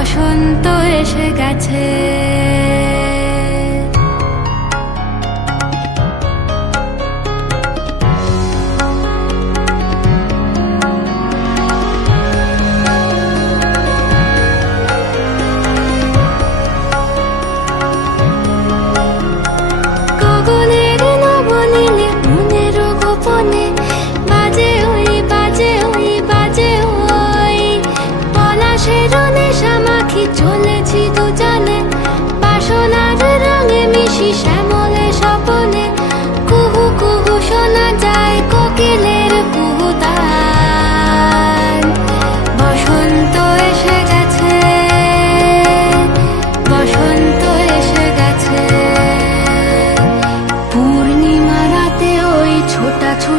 বসন্ত এসে গেছে।